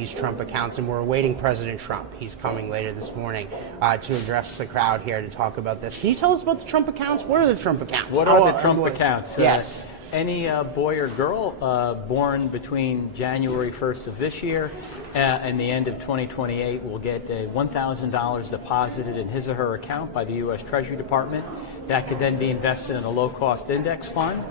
these Trump accounts, and we're awaiting President Trump. He's coming later this morning to address the crowd here to talk about this. Can you tell us about the Trump accounts? What are the Trump accounts? What are the Trump accounts? Yes. Any boy or girl born between January 1st of this year and the end of 2028 will get $1,000 deposited in his or her account by the U.S. Treasury Department. That could then be invested in a low-cost index fund.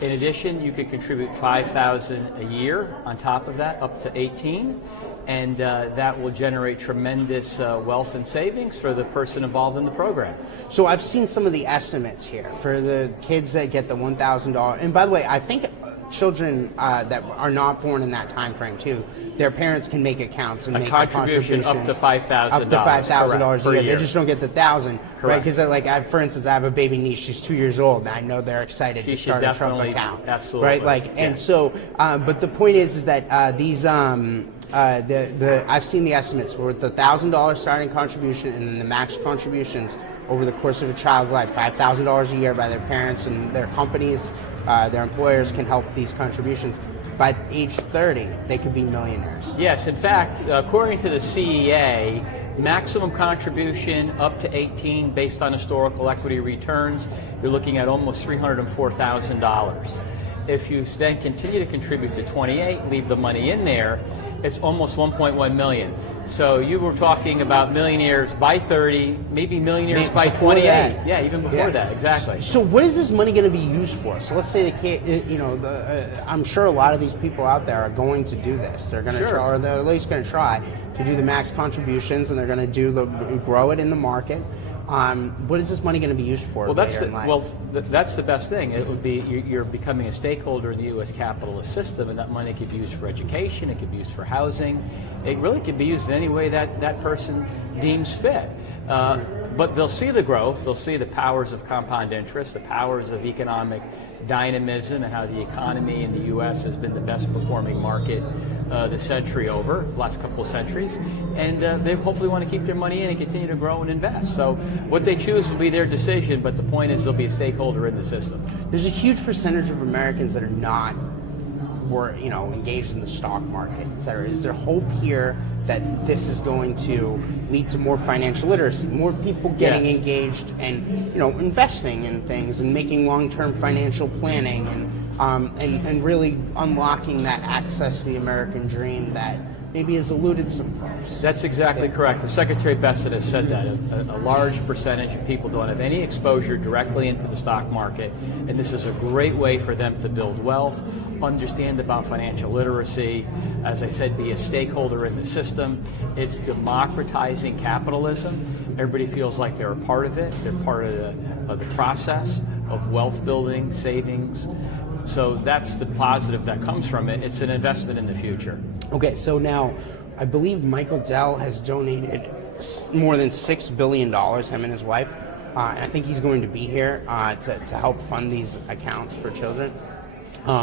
In addition, you could contribute $5,000 a year on top of that, up to 18, and that will generate tremendous wealth and savings for the person involved in the program. So I've seen some of the estimates here for the kids that get the $1,000. And by the way, I think children that are not born in that time frame too, their parents can make accounts and make contribution up to $5,000. Up to $5,000 a year. They just don't get the $1,000, right? Because for instance, I have a baby niece. She's 2 years old, and I know they're excited to start a Trump account. Absolutely, right? And so, but the point is that these I've seen the estimates for the $1,000 starting contribution and then the matched contributions over the course of a child's life, $5,000 a year by their parents and their companies. Their employers can help these contributions. By age 30, they could be millionaires. Yes, in fact, according to the CEA, maximum contribution up to 18 based on historical equity returns, you're looking at almost $304,000. If you then continue to contribute to 28, leave the money in there, it's almost 1.1 million. So you were talking about millionaires by 30, maybe millionaires by 28. Yeah, even before that, exactly. So what is this money going to be used for? So let's say the kid, I'm sure a lot of these people out there are going to do this. They're going to try, or they're at least going to try to do the max contributions, and they're going to grow it in the market. What is this money going to be used for? Well, that's the best thing. It would be you're becoming a stakeholder in the U.S. capitalist system, and that money could be used for education. It could be used for housing. It really could be used in any way that person deems fit. But they'll see the growth. They'll see the powers of compound interest, the powers of economic dynamism, and how the economy in the U.S. has been the best performing market the century over, last couple of centuries, and they hopefully want to keep their money in and continue to grow and invest. So what they choose will be their decision, but the point is they'll be a stakeholder in the system. There's a huge percentage of Americans that are not engaged in the stock market, et cetera. Is there hope here that this is going to lead to more financial literacy, more people getting engaged and investing in things and making long-term financial planning and really unlocking that access to the American dream that maybe has eluded some folks? That's exactly correct. The Secretary Bessent has said that a large percentage of people don't have any exposure directly into the stock market, and this is a great way for them to build wealth, understand about financial literacy, as I said, be a stakeholder in the system. It's democratizing capitalism. Everybody feels like they're a part of it. They're part of the process of wealth building, savings. So that's the positive that comes from it. It's an investment in the future. Okay, so now I believe Michael Dell has donated more than $6 billion, him and his wife. And I think he's going to be here to help fund these accounts for children.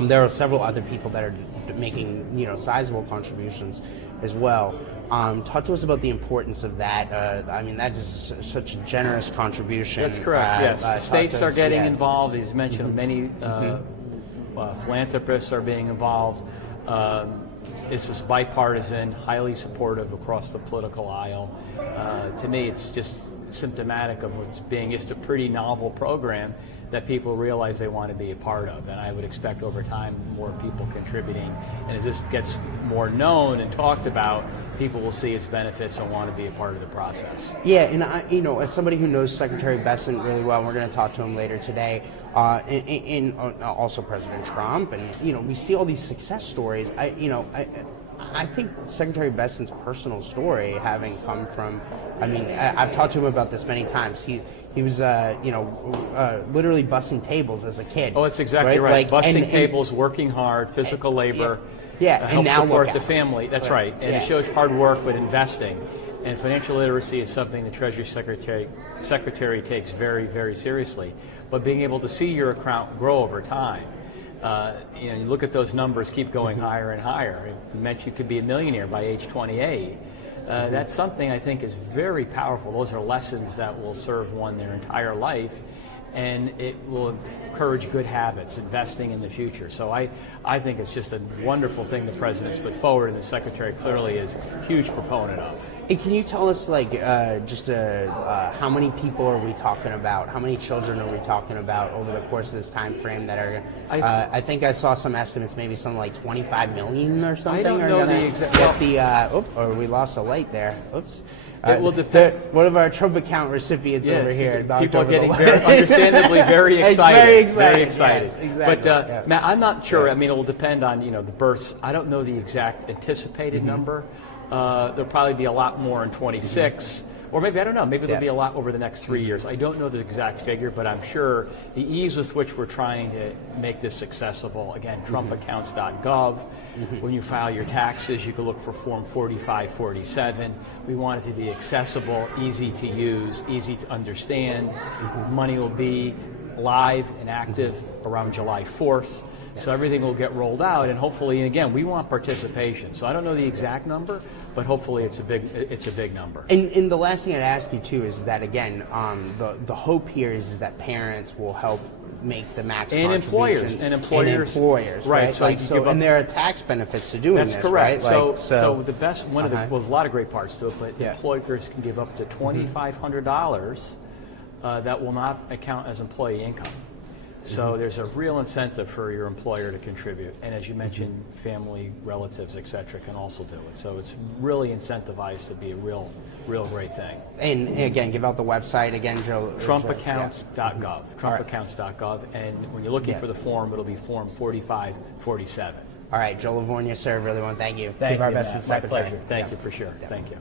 There are several other people that are making sizable contributions as well. Talk to us about the importance of that. That is such a generous contribution. That's correct, yes. States are getting involved. He's mentioned many philanthropists are being involved. This is bipartisan, highly supportive across the political aisle. To me, it's just symptomatic of what's being just a pretty novel program that people realize they want to be a part of. And I would expect over time more people contributing. And as this gets more known and talked about, people will see its benefits and want to be a part of the process. Yeah, and as somebody who knows Secretary Bessent really well, and we're going to talk to him later today, and also President Trump, and we see all these success stories. I think Secretary Bessent's personal story, having come from, I've talked to him about this many times. He was, literally bussing tables as a kid. Oh, that's exactly right. Bussing tables, working hard, physical labor. And now support the family. That's right. And it shows hard work, but investing. And financial literacy is something the Treasury Secretary takes very, very seriously. But being able to see your account grow over time, you look at those numbers keep going higher and higher. It meant you could be a millionaire by age 28. That's something I think is very powerful. Those are lessons that will serve one their entire life. and it will encourage good habits, investing in the future. So I think it's just a wonderful thing the President's put forward, and the Secretary clearly is a huge proponent of. And can you tell us, like, how many people are we talking about? How many children are we talking about over the course of this time frame that are? I think I saw some estimates, maybe something like 25 million or something. I don't know the exact. Or we lost a light there. Oops. It will depend. One of our Trump account recipients over here. People are getting understandably very excited. Very excited. Yes, exactly. But Matt, I'm not sure. I mean, it will depend on the births. I don't know the exact anticipated number. There'll probably be a lot more in 26. Or maybe, I don't know, maybe there'll be a lot over the next 3 years. I don't know the exact figure, but I'm sure the ease with which we're trying to make this accessible, again, trumpaccounts.gov. When you file your taxes, you can look for Form 4547. We want it to be accessible, easy to use, easy to understand. Money will be live and active around July 4th. So everything will get rolled out, and hopefully, and again, we want participation. So I don't know the exact number, but hopefully it's a big number. And the last thing I'd ask you too is that, again, the hope here is that parents will help make the max and employers, right? So, and there are tax benefits to doing this. That's correct. Right? So the best one of the there's a lot of great parts to it, but employers can give up to $2,500 that will not account as employee income. So there's a real incentive for your employer to contribute, and as you mentioned, family, relatives, et cetera, can also do it. So it's really incentivized to be a real great thing. And again, give out the website again, Joe. Trumpaccounts.gov. Trumpaccounts.gov, and when you're looking for the form, it'll be Form 4547. All right, Joe Lavorgna, sir, really want to thank you. Thank you, Give our best Matt. to the Secretary. My pleasure. Thank you for sure. Thank you.